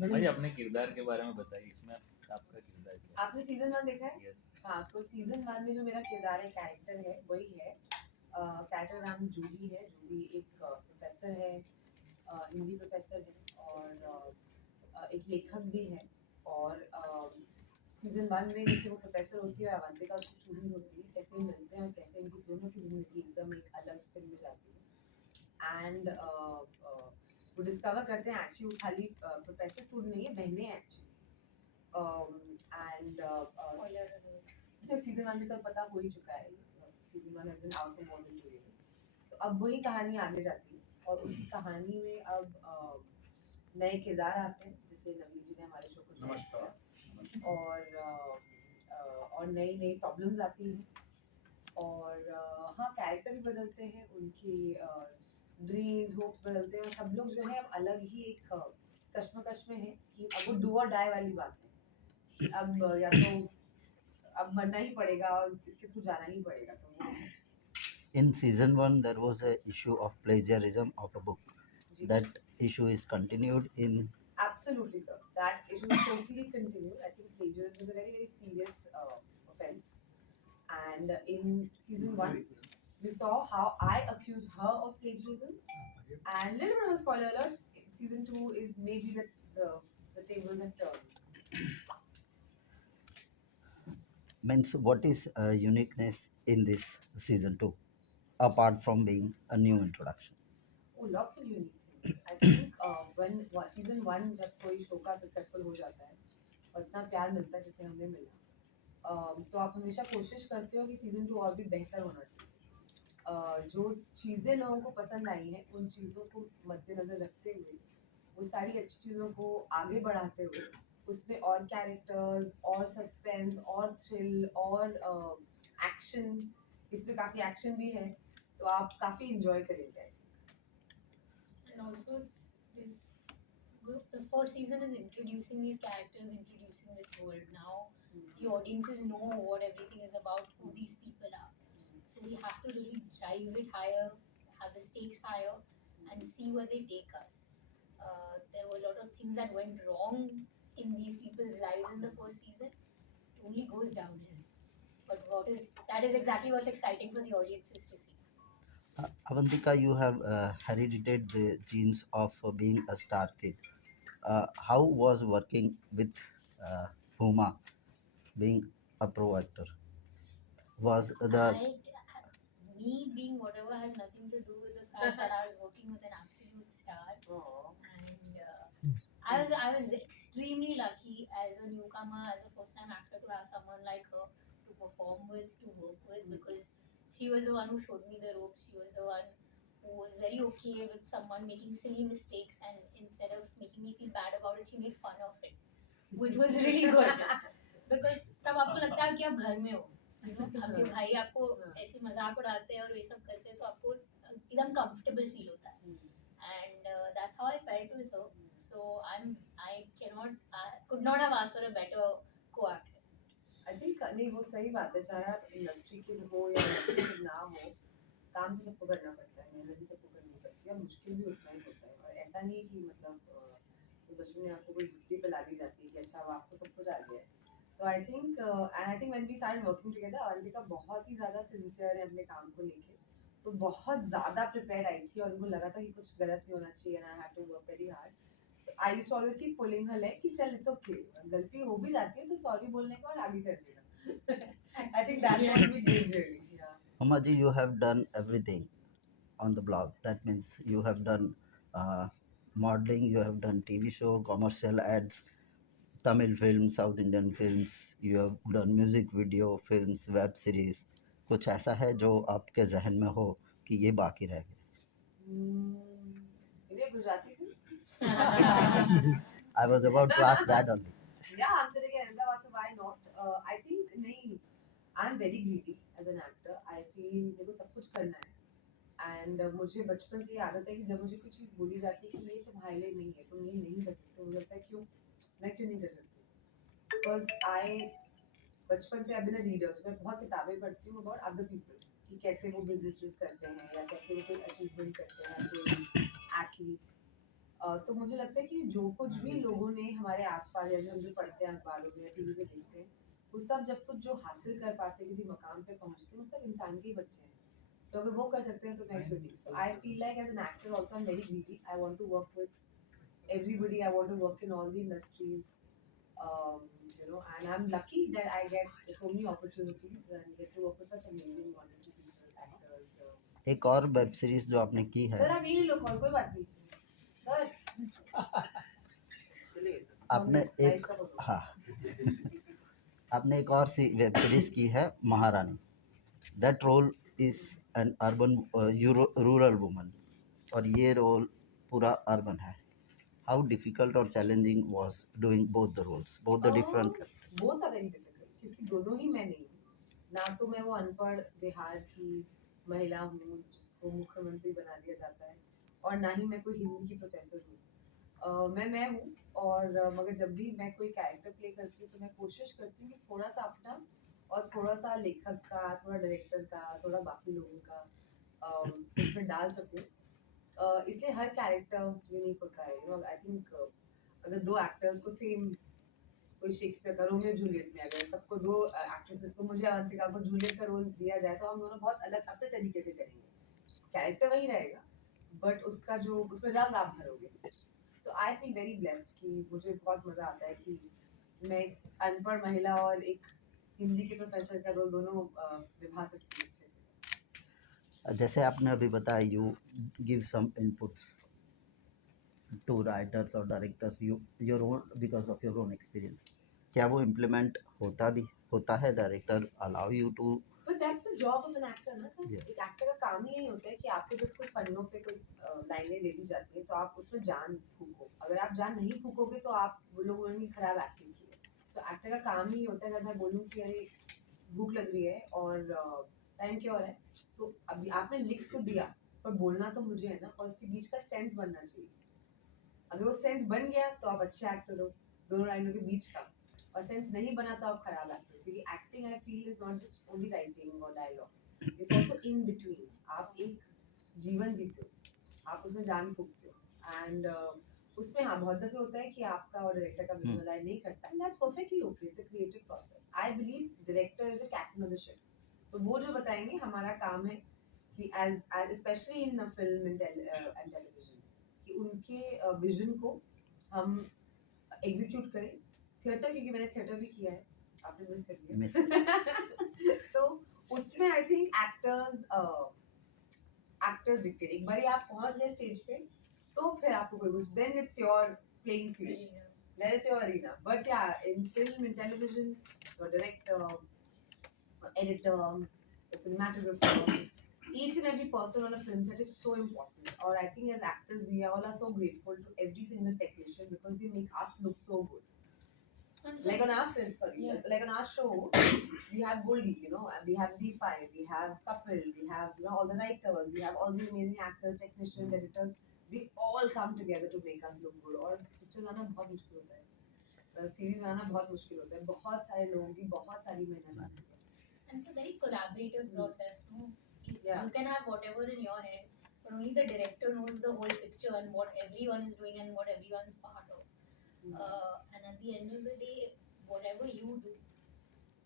भाई अपने किरदार के बारे में बताइए, इसमें आपका किरदार क्या है? आपने सीजन 1 देखा है? यस। हाँ, तो सीजन 1 में जो मेरा किरदार है, कैरेक्टर है, वही है। कैरेक्टर नाम जूली है। जूली एक प्रोफेसर है, हिंदी प्रोफेसर है, और एक लेखक भी है। और सीजन 1 में जैसे वो प्रोफेसर होती है और अवंतिका उसकी स्टूडेंट होती है, कैसे ये मिलते हैं और कैसे इनकी दोनों की ज़िंदगी एकदम एक अलग स्पिन में जाती है। एंड वो डिस्कवर करते हैं एक्चुअली वो खाली प्रोफेसर स्टूडेंट नहीं है, बहनें हैं एक्चुअली। एंड सीजन 1 में तो पता हो ही चुका है, season 1 has been out for more than 2 years. तो अब वही कहानी आगे जाती है, और उसी कहानी में अब नए किरदार आते हैं, जैसे नवनीत जी ने हमारे शो को join किया, और नई नई प्रॉब्लम्स आती हैं, और हाँ, कैरेक्टर भी बदलते हैं, उनकी ड्रीम्स होप्स बदलते हैं, और सब लोग जो है अब अलग ही एक कश्मकश में है कि अब वो डू और डाई वाली बात है कि अब या तो अब मरना ही पड़ेगा और इसके थ्रू जाना ही पड़ेगा। तो वो In season one, there was a issue of plagiarism of a book. Ji, That issue is continued in. absolutely, sir. That issue is totally continued. I think plagiarism is a very, very serious offense. And in season 1, we saw how I accused her of plagiarism. And little bit of a spoiler alert, season 2 is maybe the tables have turned. Means what is uniqueness in this season 2 apart from being a new introduction? Oh, lots of unique things. I think when season 1 जब कोई show का successful हो जाता है और इतना प्यार मिलता है जैसे हमें मिला, तो आप हमेशा कोशिश करते हो कि सीजन 2 और भी बेहतर होना चाहिए। जो चीज़ें लोगों को पसंद आई हैं, उन चीज़ों को मद्देनज़र रखते हुए, वो सारी अच्छी चीज़ों को आगे बढ़ाते हुए, उसमें और कैरेक्टर्स और सस्पेंस और थ्रिल और एक्शन, इसमें काफ़ी एक्शन भी है, तो आप काफ़ी इंजॉय करेंगे I think. And also, it's this the first season is introducing these characters, introducing this world. Now the audiences know what everything is about, who these people are. So we have to really drive it higher, have the stakes higher, and see where they take us. There were a lot of things that went wrong in these people's lives in the first season. It only goes downhill. But that is exactly what's exciting for the audiences to see. Avantika, you have heredited the genes of being a star kid. How was working with Huma, being a pro actor? Was the Me being whatever has nothing to do with the fact that I was working with an absolute star. Oh. And I was extremely lucky as a newcomer, as a first time actor, to have someone like her to perform with, to work with, because she was the one who showed me the ropes. She was the one who was very okay with someone making silly mistakes, and instead of making me feel bad about it, she made fun of it, which was really good. Because तब आपको लगता है कि आप घर में हो, you know, आपके भाई आपको ऐसे मजाक उड़ाते हैं और ये सब करते हैं, तो आपको एकदम comfortable feel होता है. And that's how I felt with her. So I could not have asked for a better co-actor. I think नहीं, वो सही बात है, चाहे आप इंडस्ट्री के हो या इंडस्ट्री के ना हो, काम तो सबको करना पड़ता है, मेहनत भी सबको करनी पड़ती है, और मुश्किल भी उतना ही होता है। और ऐसा नहीं कि मतलब तो बचपन में आपको कोई बुद्धि पिला दी जाती है कि अच्छा अब आपको सब कुछ आ गया है। तो I think when we start working together, Avantika बहुत ही ज़्यादा सिंसियर है अपने काम को लेके, तो बहुत ज़्यादा प्रिपेयर्ड आई थी, और उनको लगा था कि कुछ गलत नहीं होना चाहिए, and I have to work very hard. So I used to always keep pulling her leg कि चल it's okay, गलती हो भी जाती है तो सॉरी बोलने का और आगे कर देना। I think that's what we did really. Yeah. Huma ji, you have done everything on the blog. That means you have done modeling, you have done TV show, commercial ads, Tamil films, South Indian films, you have done music video, films, web series. कुछ ऐसा है जो आपके जहन में हो कि ये बाकी रह गया? Maybe a Gujarati film? I was about to ask that only. Yeah, I'm sitting in Ahmedabad, so why not? I think नहीं, I'm very greedy as an actor. I feel मेरे को सब कुछ करना है, एंड मुझे बचपन से ये आदत है कि जब मुझे कोई चीज़ बोली जाती है कि ये तुम्हारे लिए नहीं है, तुम ये नहीं कर सकते, मुझे लगता है क्यों, मैं क्यों नहीं कर सकती? बिकॉज आई बचपन से आई बीन अ रीडर, सो मैं बहुत किताबें पढ़ती हूँ अबाउट अदर पीपल, कि कैसे वो बिजनेसेस करते हैं या कैसे वो कोई अचीवमेंट करते हैं, कोई एथलीट। तो मुझे लगता है कि जो कुछ भी लोगों ने हमारे आसपास जैसे हम जो पढ़ते हैं अखबारों में या टीवी पे देखते हैं, वो सब जब कुछ जो हासिल कर पाते हैं किसी मकाम पे पहुंचते हैं, वो सब इंसान के ही बच्चे हैं। तो अगर वो कर सकते हैं तो मैं क्यों नहीं? So I feel like as an actor also I am very greedy. I want to work with everybody. I want to work in all the industries. And I'm lucky that I get so many opportunities and get to work with such amazing, wonderful people, actors. एक और web series जो आपने की है, sir आप ये लो call, कोई बात नहीं सर. आपने एक हाँ आपने एक और सी वेब सीरीज की है Maharani. That role is an urban rural woman और ये रोल पूरा अर्बन है. हाउ डिफिकल्ट और challenging was doing both the roles, both the different? Both are very difficult क्योंकि दोनों ही मैं नहीं हूँ. ना तो मैं वो अनपढ़ बिहार की महिला हूँ जिसको मुख्यमंत्री बना दिया जाता है, और ना ही मैं कोई हिंदी की प्रोफेसर हूँ. मैं हूँ. और मगर जब भी मैं कोई कैरेक्टर प्ले करती हूँ तो मैं कोशिश करती हूँ कि थोड़ा सा अपना और थोड़ा सा लेखक का, थोड़ा डायरेक्टर का, थोड़ा बाकी लोगों का उसमें डाल सकूँ. इसलिए हर कैरेक्टर यूनिक होता है. आई थिंक अगर दो एक्टर्स को सेम, कोई शेक्सपियर का रोमियो जूलियट में अगर सबको दो एक्ट्रेसेस को, मुझे अवंतिका को जूलियट का रोल दिया जाए तो हम दोनों बहुत अलग अपने तरीके से करेंगे. कैरेक्टर वही रहेगा बट उसका जो उसमें रंग आप भरोगे. सो आई फील वेरी ब्लेस्ड कि मुझे बहुत मज़ा आता है कि मैं एक अनपढ़ महिला और एक हिंदी के प्रोफेसर का रोल दोनों निभा सकती हूँ अच्छे से. जैसे आपने अभी बताया, you give some inputs to writers और directors, your own because of your own experience. क्या वो इम्प्लीमेंट होता है? Director allow you to? But that's the job of an actor ना सर. Yeah. एक एक्टर का काम ही यही होता है कि आपको जब कोई पन्नों पे कोई लाइनें दे दी जाती है तो आप उसमें जान फूको. अगर आप जान नहीं फूकोगे तो आप वो लोग बोलेंगे खराब एक्टिंग की है. सो एक्टर का काम ही होता है. अगर मैं बोलूँ कि अरे भूख लग रही है और टाइम क्या हो रहा है, तो अभी आपने लिख तो दिया पर बोलना तो मुझे है ना, और उसके बीच का सेंस बनना चाहिए. अगर वो सेंस बन गया तो आप अच्छे एक्टर हो, दोनों लाइनों के बीच का. और सेंस नहीं बना तो आप खराब एक्टर हो. क्योंकि acting I feel is not just only writing और dialogues, it's also in between. आप एक जीवन जीते हो, आप उसमें जान फूकते हो. एंड उसमें हाँ बहुत दफे होता है कि आपका और डायरेक्टर का विजुअल लाइन नहीं करता है. That's perfectly okay. It's a creative process. I believe director is a captain of the ship. तो वो जो बताएंगे हमारा काम है कि as specially in film and television कि उनके विजन को हम एग्जीक्यूट करें. थिएटर, क्योंकि मैंने थिएटर भी किया है, आपने मिस कर लिया. तो उसमें आई थिंक एक्टर्स डिक्टेट. एक बार आप पहुंच गए स्टेज पे तो फिर आपको कोई कुछ, then it's your playing field, then it's your arena. But yeah, in film, in television, your director, editor, the cinematographer, each and every person on a film set is so important. Or I think as actors, we all are so grateful to every single technician because they make us look so good. Like on our film, like on our show, we have Goldie, we have Z5, we have Kapil, we have all the writers, we have all these amazing actors, technicians, editors. They all come together to make us look good. और picture बनाना बहुत मुश्किल होता है, series बनाना बहुत मुश्किल होता है. बहुत सारे लोगों की बहुत सारी मेहनत लगती है. And it's a very collaborative process, no? Yeah. You can have whatever in your head, but only the director knows the whole picture and what everyone is doing and what everyone's part of. And at the end of the day, whatever you do,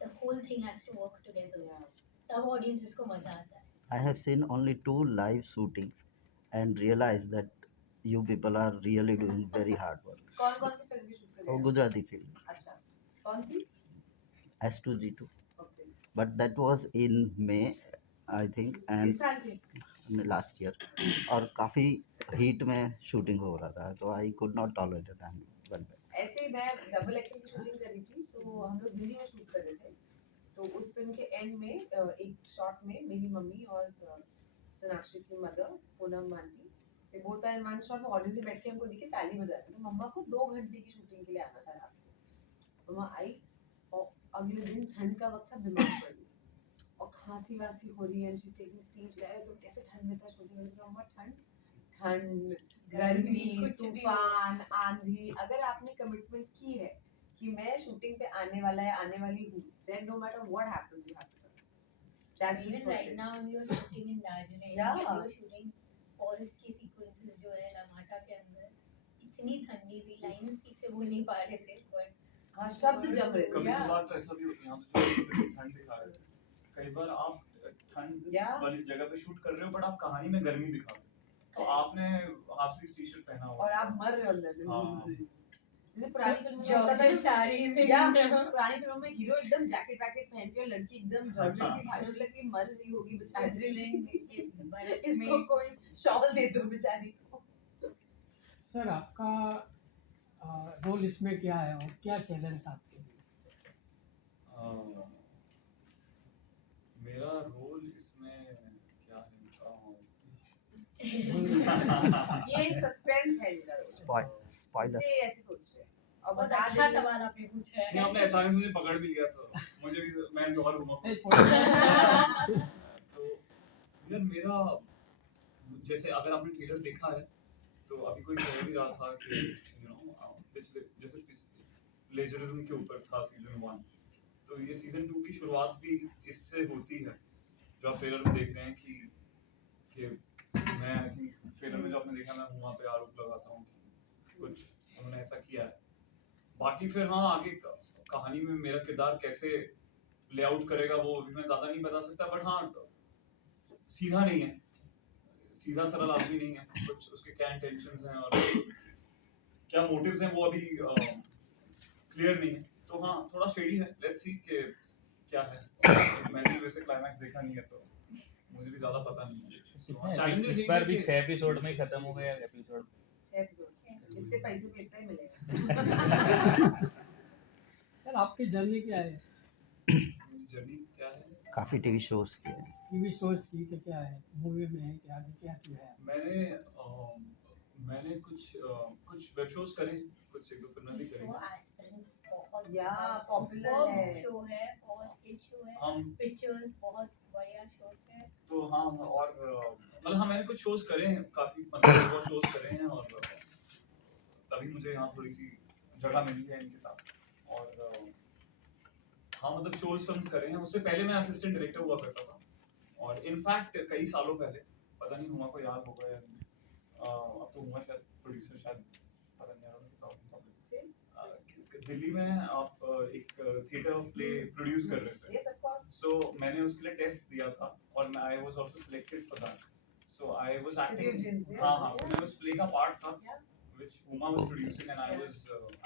the whole thing has to work together. Yeah. तब audiences को मजा आता है. I have seen only 2 live shootings and realized that you people are really doing very hard work. कौन सी film की shoot कर वो रहे हैं? गुजराती फिल्म अच्छा, कौन सी? S2G2, Okay. but that was in May I think, इस and साल की? Last year. और काफ़ी हीट में शूटिंग हो रहा था तो I could not tolerate it and one पे. ऐसे ही मैं डबल एक्शन की शूटिंग करी थी तो हम लोग दिल्ली में शूट कर रहे थे. तो उस फिल्म के एंड में एक शॉट में मेरी मम्मी और सोनाक्षी की mother Poonam aunty, they both are in one shot में ऑडियंस में बैठ के हमको दिखे ताली बजा रहे थे. तो मम्मा को 2 घंटे की शूटिंग के लिए आना था रात को. मम्मा आई और अगले दिन ठंड का वक्त था, बीमार पड़ गई और खांसी वासी हो रही है. And she is taking stems. ले तुम कैसे ठंड में था शूटिंग में? मम्मा ठंड, गर्मी, तूफान, आंधी, अगर आपने कमिटमेंट की है कि मैं शूटिंग पे आने वाला है, आने वाली हूँ, then no matter what happens you have to come. That's Even just what right it is. now we are shooting in Darjeeling. Yeah. We are shooting forest की sequences जो है लामाटा के अंदर. इतनी ठंडी थी, लाइंस ठीक से बोल नहीं पा रहे थे, but हाँ शब्द जम रहे थे कभी Yeah. कभार तो ऐसा भी होती है, हम तो ठंड दिखा रहे थे, कई बार आप ठंड Yeah. वाली जगह पे शूट कर रहे हो बट आप कहानी में गर्मी दिखा रहे हो, तो Correct. आपने हाफ स्लीव टी शर्ट पहना हुआ और है। आप मर रहे हो अंदर से हाँ। जैसे पुरानी फिल्मों में होता था जॉर्जेट ना, साड़ी से या ढूंढ रहा हूँ। पुरानी फिल्मों में हीरो एकदम जैकेट वैकेट पहन के और लड़की एकदम जॉर्जेट की साड़ी लग के मर रही होगी बेचारी, स्विट्जरलैंड के बर्फ इसको में कोई शॉल दे दो बेचारी को। सर आपका रोल इसमें क्या है और क्या चैलेंज था आपके लिए? मेरा रोल इसमें क्या है बताऊं? ये सस्पेंस है मेरा रोल, Spoiler. इसलिए ऐसे सोच रहे हैं और बहुत बता अच्छा देंगे। सवाल आपने पूछा नहीं, है। आपने अचानक से मुझे पकड़ भी लिया तो मुझे भी मैं जोहर घुमा ए, थोड़ा- तो यार मेरा, जैसे अगर आपने ट्रेलर देखा है तो अभी कोई कह भी रहा था कि पिछले जैसे प्लेजरिज्म के ऊपर था सीजन 1, तो ये सीजन 2 की शुरुआत भी इससे होती है, जो आप ट्रेलर में देख रहे हैं कि मैं आई थिंक ट्रेलर में जो आपने देखा मैं वहाँ पे आरोप लगाता हूँ कि कुछ उन्होंने ऐसा किया है। बाकी फिर हाँ आगे कहानी में मेरा किरदार कैसे लेआउट करेगा वो अभी मैं ज़्यादा नहीं बता सकता, बट हाँ सीधा नहीं है, सीधा सरल आदमी नहीं है, कुछ उसके क्या इंटेंशंस हैं और क्या मोटिव्स हैं वो अभी क्लियर नहीं है, तो हाँ थोड़ा शेडी है, लेट्स सी कि क्या है। मैंने वैसे क्लाइमैक्स देखा नहीं है तो मुझे भी ज़्यादा पता नहीं है। इस बार भी 6 एपिसोड में ही खत्म हो गया एपिसोड। 6 एपिसोड इतने पैसे में इतना ही मिलेगा। सर आपकी जर्नी क्या है? जर्नी क्या है? काफी टीवी शोज किए हैं। टीवी शोज की तो क्या है, मूवी में है क्या, आगे क्या किया है? मैंने कुछ वेब शोज करे, कुछ एक दो फिल्में भी करी। वो एस्पिरेंट्स बहुत या पॉपुलर बहुत है। शो है, बहुत हिट शो है, हम पिक्चर्स बहुत बढ़िया शो है। तो हाँ और मतलब हाँ मैंने कुछ शोज करे हैं, काफी मतलब बहुत शोज करे हैं और तभी मुझे यहाँ थोड़ी सी जगह मिली है इनके साथ। और हाँ मतलब शोज फिल्म्स करे हैं, उससे पहले मैं असिस्टेंट डायरेक्टर हुआ करता था और इनफैक्ट कई सालों पहले, पता नहीं हुआ को याद होगा या नहीं, अब तो हुआ शायद प्रोड्यूसर, शायद पता नहीं यार दिल्ली में आप एक थिएटर प्ले प्रोड्यूस कर रहे थे, Yes, of course. सो मैंने उसके लिए टेस्ट दिया था और मैं I was also selected for that, so I was acting. Audience, yeah. हाँ तो मैं उस प्ले का पार्ट था Yeah. which Uma was producing and I was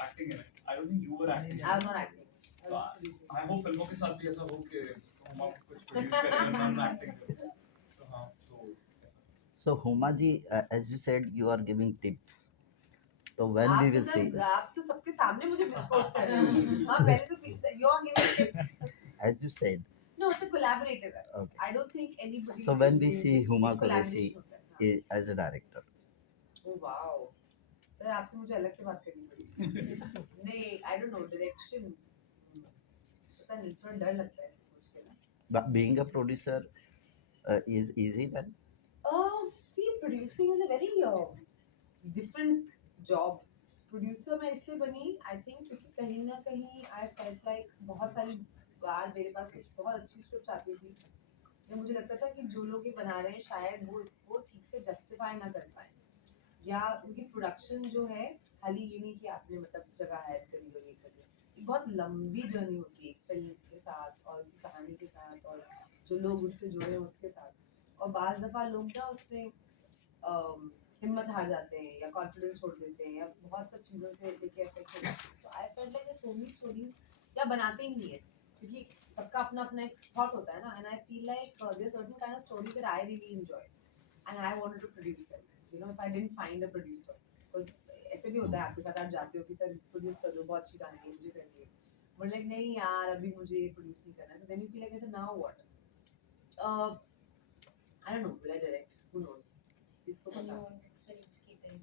acting in it. I don't think you were acting. I was not acting. I So was producing. I hope फिल्मों के साथ भी ऐसा हो कि Uma कुछ प्रोड्यूस करे और मैं एक्टिंग करूँ। So हाँ तो ऐसा। So Huma ji, as you said, you are giving tips. So when we will see, आप तो सबके सामने मुझे मिसकोट कर रहे हो। हाँ पहले तो पीछे you are giving tips. as you said, No, it's a collaborative है. Okay. I don't think anybody. So when we will see give Huma tips. Qureshi Collaboration होता है, हाँ. as a director, Oh wow. Sir आपसे मुझे अलग से बात करनी पड़ी। नहीं, I don't know direction. पता नहीं थोड़ा डर लगता है ऐसे सोच के ना। but being a producer is easy then. See, producing is a very different job. Producer मैं इसलिए बनी I think क्योंकि कहीं ना कहीं I felt like बहुत सारी बार मेरे पास कुछ बहुत अच्छी स्क्रिप्ट आती थी, तो मुझे लगता था कि जो लोग ये बना रहे हैं शायद वो इसको ठीक से जस्टिफाई ना कर पाए, या क्योंकि प्रोडक्शन जो है खाली ये नहीं कि आपने मतलब जगह हायर करी और ये करी, एक बहुत लंबी जर्नी होती है एक फिल्म के साथ और उसकी कहानी के साथ और जो लोग उससे जुड़े हैं उसके साथ, और बाज़ दफ़ा लोग ना उसमें हिम्मत हार जाते हैं या कॉन्फिडेंस छोड़ देते हैं या बहुत सब चीज़ों से लेके अफेक्ट हो जाते हैं। So I felt like so many stories या बनाते ही नहीं है क्योंकि सबका अपना अपना एक थॉट होता है ना, and I feel like there certain kind of stories that I really enjoy and I wanted to produce them, you know, if I didn't find a producer, because ऐसे भी होता है आपके साथ, आप जाते हो कि सर प्रोड्यूस कर दो, बहुत अच्छी कहानी है मुझे करनी है, बट लाइक नहीं यार अभी मुझे प्रोड्यूस नहीं करना है, so then you feel like ऐसे now what, I don't know, will I direct, who knows, इसको I पता। know it's the risky thing.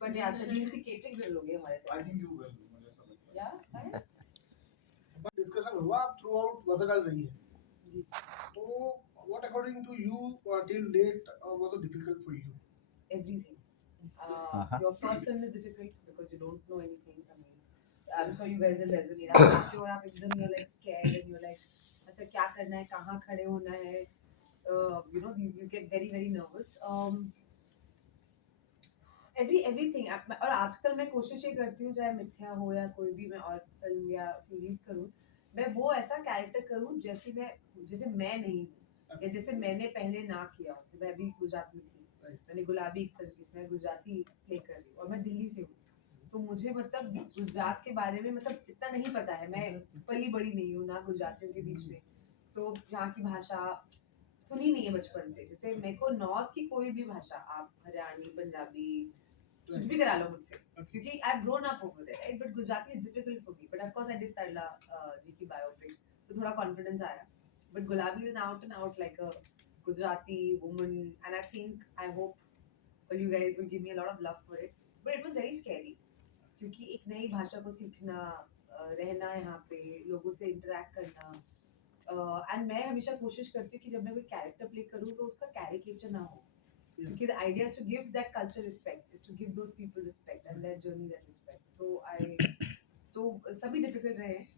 But यार सलीम से केटरिंग कर लोगे हमारे I साथ, think you will, मुझे ऐसा लगता है। या फाइन डिस्कशन हुआ, आप थ्रू आउट वर्सेटाइल रही है, जी। तो what according to you till date was difficult for you? everything. Uh-huh. Your first film is difficult because you don't know anything. I mean, I'm sure you guys will resonate. आप आते हो और आप एकदम you're like scared and you're like, अच्छा क्या करना है, कहाँ खड़े होना है, you know, you get very very nervous. Everything. और आजकल मैं कोशिश ये करती हूँ, चाहे मिथ्या हो या कोई भी मैं और फिल्म या सीरीज करूँ, मैं वो ऐसा कैरेक्टर करूँ जैसे मैं नहीं हूँ, या जैसे मैंने पहले ना किया हो। जैसे मैं अभी गुजरात में थी, मैंने गुलाबी एक फिल्म की, मैं गुजराती प्ले कर रही हूँ और मैं दिल्ली से हूँ, तो मुझे मतलब गुजरात के बारे में मतलब इतना नहीं पता है। मैं पली बड़ी नहीं हूँ ना गुजरातियों के बीच में, तो यहाँ की भाषा सुनी नहीं है बचपन से। जैसे मेरे को नॉर्थ की कोई भी भाषा, आप हरियाणी, पंजाबी, कुछ भी करा लो मुझसे, क्योंकि I have grown up over there, right? But Gujarati is difficult for me, but of course I did Tarla ji की बायोपिक, तो थोड़ा कॉन्फिडेंस आया। But Gulabi is out and out like a Gujarati woman, and I think, I hope you guys will give me a lot of love for it. But it was very scary, क्योंकि एक नई भाषा को सीखना, रहना यहाँ पे, लोगों से इंटरेक्ट करना, एंड मैं हमेशा कोशिश करती हूँ कि जब मैं कोई कैरेक्टर प्ले करूँ तो उसका कैरिकेचर ना हो, क्योंकि the idea is to give that culture respect, is to give those people respect and their journey that respect. तो सभी डिफिकल्ट रहे हैं,